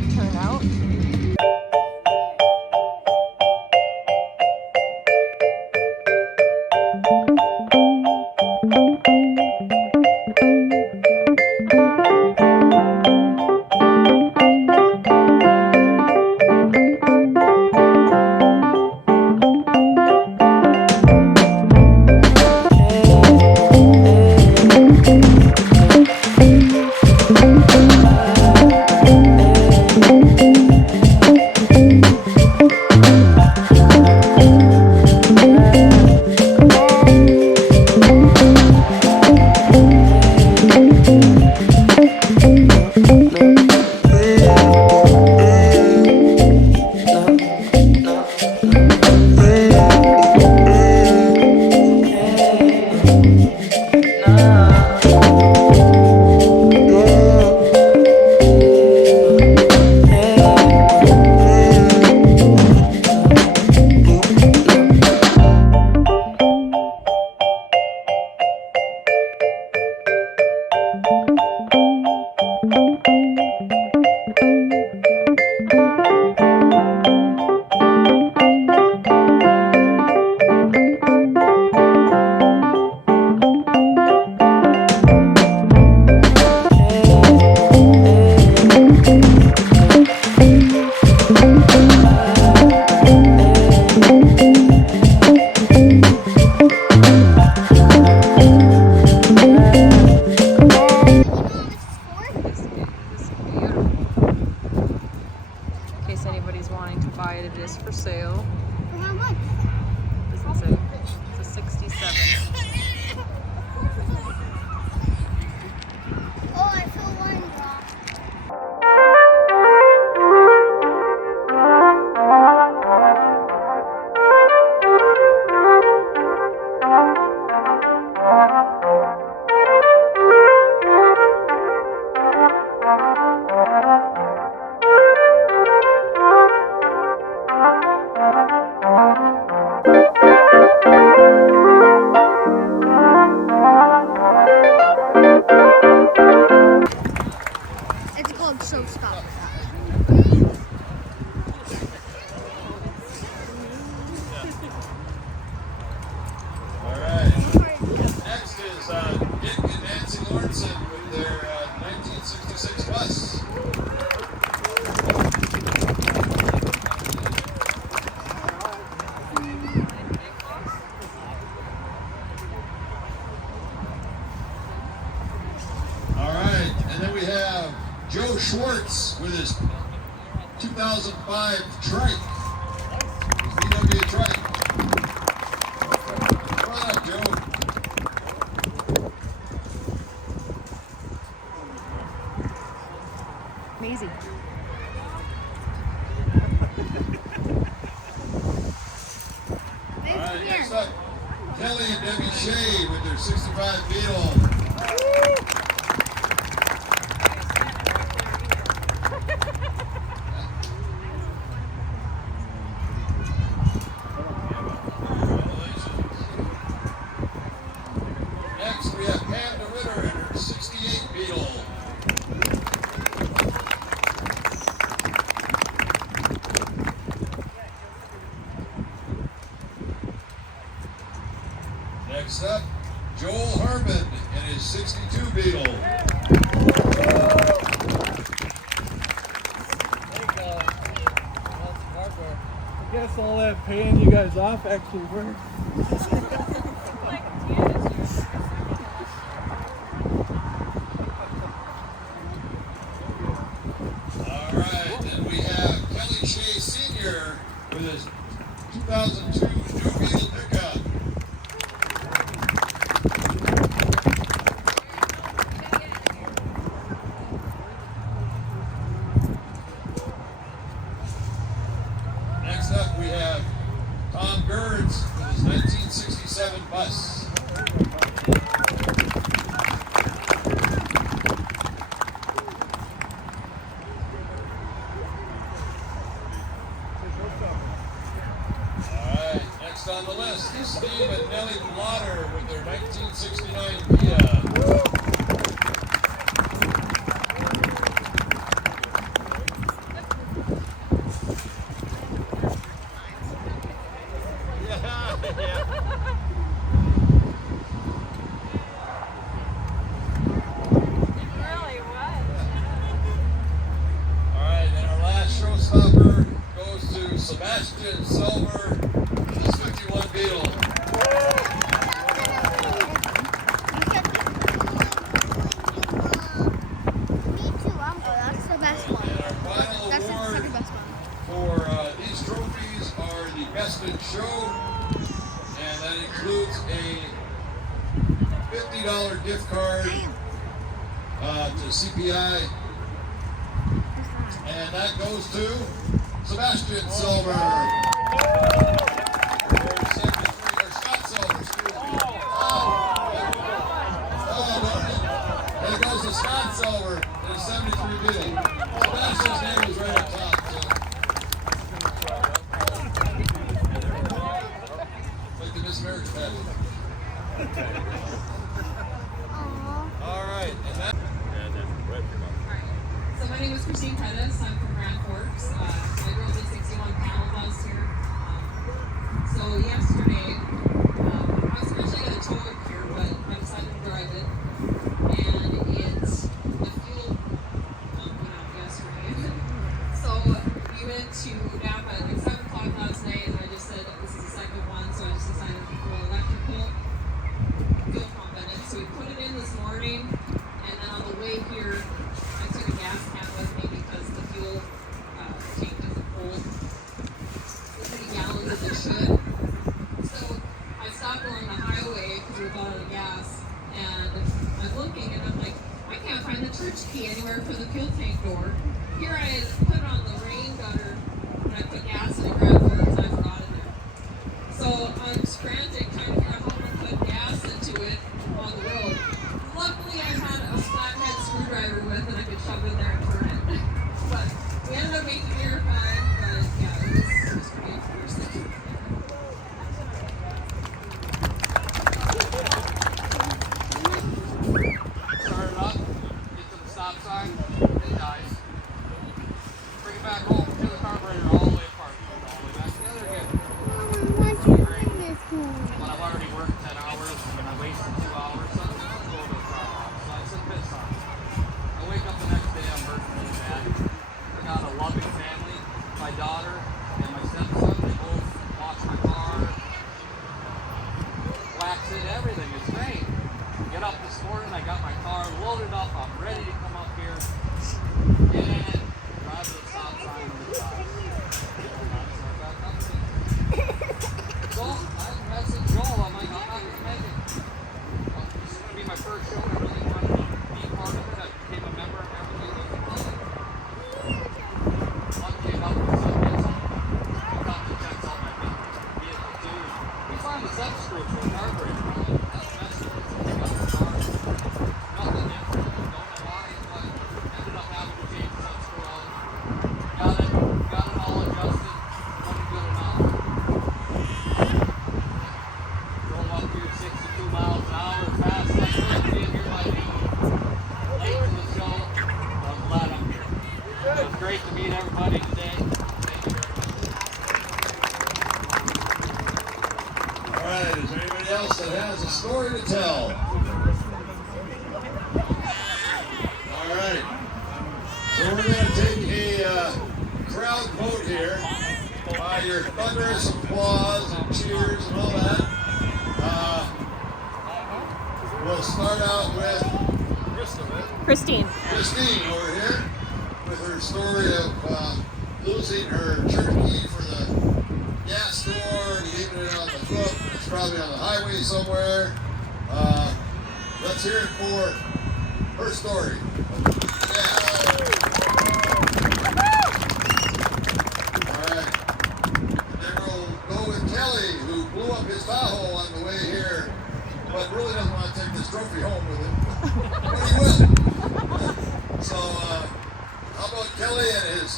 good turnout. Anybody's wanting to buy it, it is for sale. For how much? Doesn't say. It's a 67. Oh, I feel one drop. So stop. All right. Next is Dick and Nancy Lawrenson with their 1966 bus. All right, and then we have Joe Schwartz with his 2005 trike, his VW trike. Come on up, Joe. Amazing. All right, next up, Kelly and Debbie Shea with their 65 Beetle. Next, we have Pam DeRitter and her 68 Beetle. Next up, Joel Herman and his 62 Beetle. There you go. That's Fargo. I guess all that paying you guys off actually worked. All right, then we have Kelly Shea Sr. with his 2002 New Beetle pickup. Next up, we have Tom Gerds with his 1967 bus. All right, next on the list is Steve and Nellie Blotter with their 1969 Kia. Really was. All right, and our last showstopper goes to Sebastian Silver, the 51 Beetle. Me too. That's the best one. And our final That's the award second best one. for these trophies are the Best in Show, and that includes a $50 gift card to CPI, and that goes to Sebastian Silver. Or 73, or Scott Silver, excuse me. And it goes to Scott Silver in a 73 Beetle. Sebastian's name was right up top. Like the Miss America pageant. All right, and that. So my name is Christine Pettis. I'm from Grand Forks. I drove the 61 panel house here. So yesterday, I was originally going to tow it here, but I decided to drive it. And the fuel pump went out yesterday. So we went to Napa at like 7 o'clock last night, and I just said this is the second one, so I just decided to put an electrical fuel pump in it. So we put it in this morning, and then on the way here, I took a gas can with me because the fuel tank doesn't hold as many gallons as it should. So I stopped along the highway because we were out of gas, and I'm looking and I'm like, I can't find the church key anywhere for the fuel tank door. Here I had put it on the rain gutter when I put gas in the ground for it, and I forgot it there. So I'm frantic trying to figure out how to put gas into it on the road. Luckily, I had a flathead screwdriver with, and I could shove it in there and turn it. But we ended up making it here fine. But yeah, it was pretty interesting. Start it up, get to the stop sign, it dies. Bring it back home, turn the carburetor all the way apart, all the way back together again. But I've already worked 10 hours and I wasted 2 hours, so I'm just going to go to the car wash. So I said, piss off. I wake up the next day, I'm hurting really bad. I got a loving family, my daughter and my stepson, they both wash my car, wax it, everything, it's great. Get up this morning, I got my car loaded up, I'm ready to come up here, get in it, drive to the stop sign, and it dies. So I messaged Joel, I'm like, I'm not going to make it. This is going to be my first show, I really wanted to be part of it, I became a member and everything. Luckily enough, my son gets home, he comes and checks out my vehicle too. We find the set screw for the carburetor. That's messy. Nothing different. Don't know why, but ended up having to change the set screw out. Got it all adjusted. Wasn't good enough. Drove up here 62 miles an hour fast. I couldn't be in here by noon. Late for the show. But I'm glad I'm here. It was great to meet everybody today. Thank you very much. All right, is there anybody else that has a story to tell? All right. So we're going to take a crowd vote here. Your thunderous applause and cheers and all that. We'll start out with Christine. Christine over here with her story of losing her church key for the gas store and leaving it on the foot. It's probably on the highway somewhere. Let's hear it for her story. Yeah. All right. And then we'll go with Kelly, who blew up his Tahoe on the way here, but really doesn't want to take this trophy home with him. But he will. So, how about Kelly and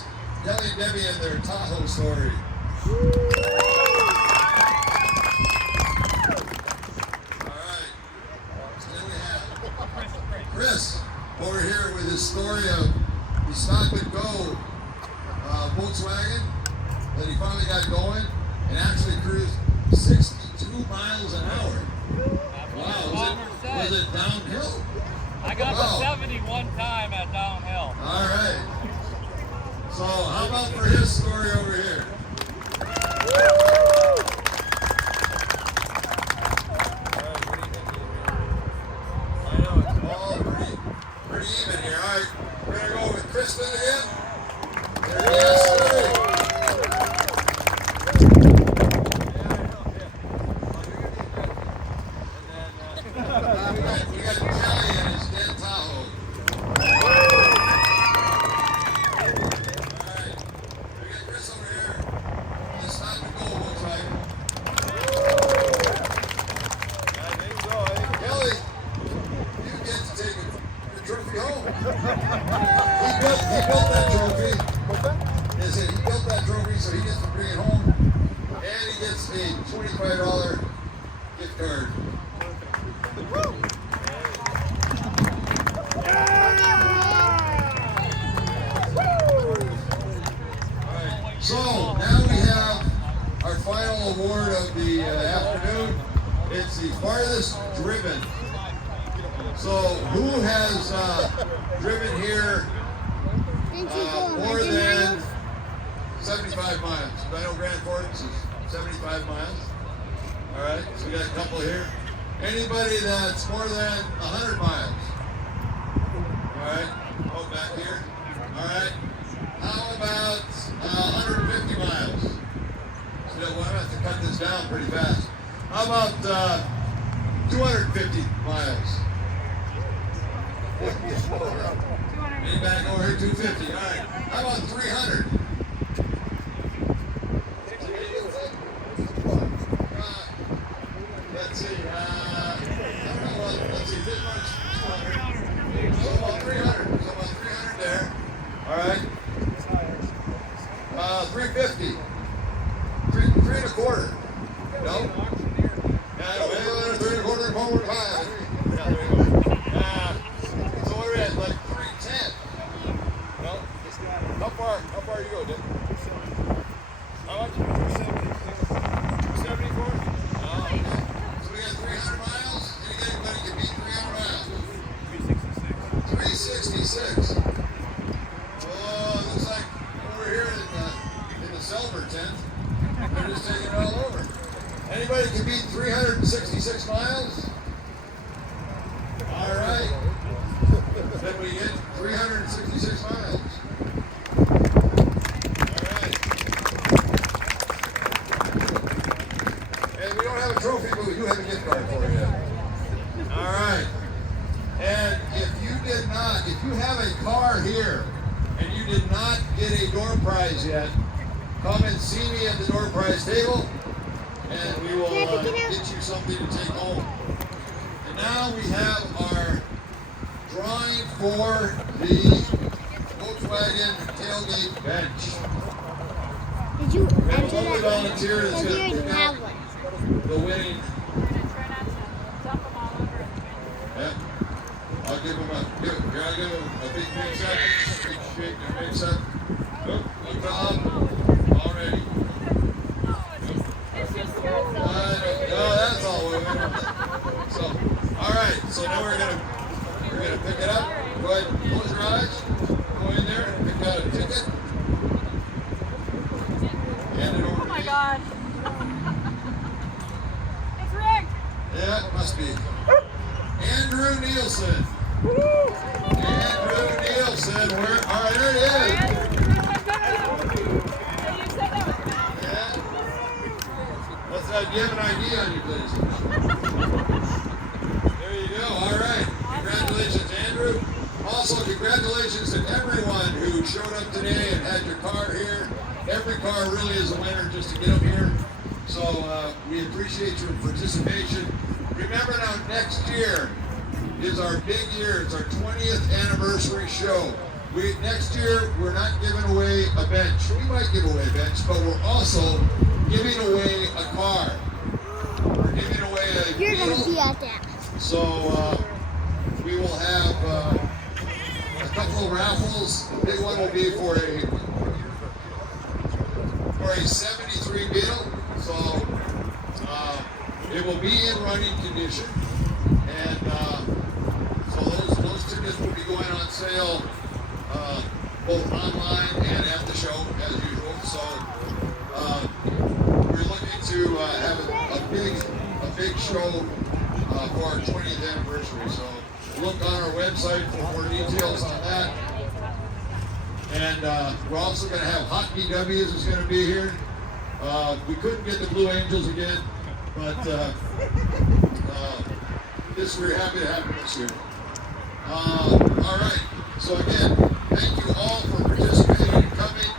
Debbie and their Tahoe story? All right. So then we have Chris over here with his story of the stop and go Volkswagen that he finally got going and actually cruised 62 it downhill? I got Wow. the 71 time at downhill. All right. So how about for his story over here? I know it's all pretty even here. All right, we're gonna go with Kristen again. There he is. We got Kelly and his dead Tahoe. Chris over here. It's time to go, Volkswagen. I think so. Kelly, you get to take the trophy home. He built that trophy. He built that trophy, so he gets to bring it home. And he gets a $25 gift card. So now we have our final award of the afternoon. It's the farthest driven. So who has driven here more than 75 miles? I know Grand Forks is 75 miles. All right, so we got a couple here. Anybody that's more than 100 miles? All right, oh, back here. All right. How about 150 miles? So we'll have to cut this down pretty fast. How about 250 miles? Anybody over here 250? All right. How about 300? Let's see. I don't know what. Let's see. This one's 200. So about 300. So about 300 there. All right. 350. Three and a quarter. No? Yeah, well, 3 and a quarter and 4 and 5. Yeah, there you go. So what are we at? Like 310. No? How far you go, Dick? How much? 274? Oh, okay. So we got 300 miles. Anybody can beat 300 miles? 366. Oh, looks like over here in the silver tent, they're just taking it all over. Anybody can beat 366 miles? All right. Then we get 366 miles. All right. And we don't have a trophy, but we do have a gift card for you. All right. And if you have a car here and you did not get a door prize yet, come and see me at the door prize table and we will get you something to take home. And now we have our drawing for the Volkswagen tailgate bench. Did you We have a enter lovely that? volunteer that's Because you going to already pick have out one. the winning. Yeah. I'll give him a big mix up. Big shake and mix up. Look, Tom, already. No, that's all we're gonna. So, all right. So now we're gonna pick it up. Go ahead, close your eyes. Go in there and pick out a ticket. Hand it over. Oh my God. It's rigged. Yeah, it must be. Andrew Nielsen. Andrew Nielsen. Where? All right, there it is. Yeah. What's that? Do you have an ID on you, please? There you go. All right. Congratulations, Andrew. Also, congratulations to everyone who showed up today and had your car here. Every car really is a winner just to get them here. So we appreciate your participation. Remember now, next year is our big year. It's our 20th anniversary show. Next year, we're not giving away a bench. We might give away a bench, but we're also giving away a car. We're giving away a You're going to Beetle. be at that. So we will have a couple of raffles. The big one will be for a 73 Beetle. So it will be in running condition. And And so those tickets will be going on sale both online and at the show as usual. So we're looking to have a big show for our 20th anniversary. So look on our website for more details on that. And we're also going to have Hot BWs is going to be here. We couldn't get the Blue Angels again, but we're happy to have them this year. All right. So again, thank you all for participating and coming.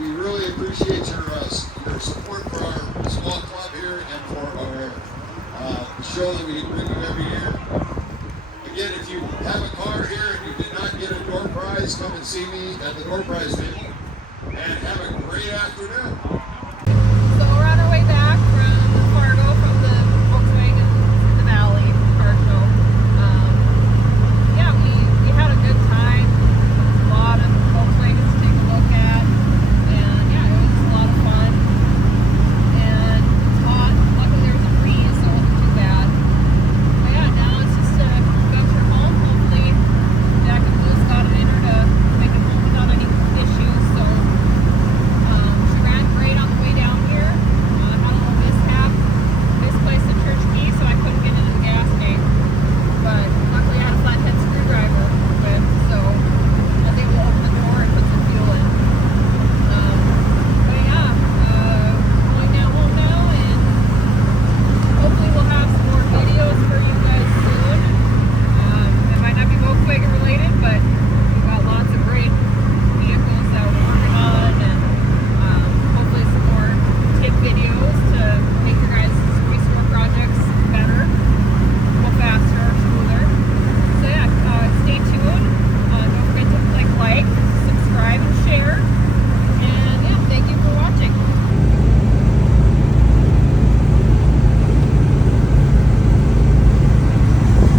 We really appreciate your support for our small club here and for our show that we bring you every year. Again, if you have a car here and you did not get a door prize, come and see me at the door prize table. And have a great afternoon.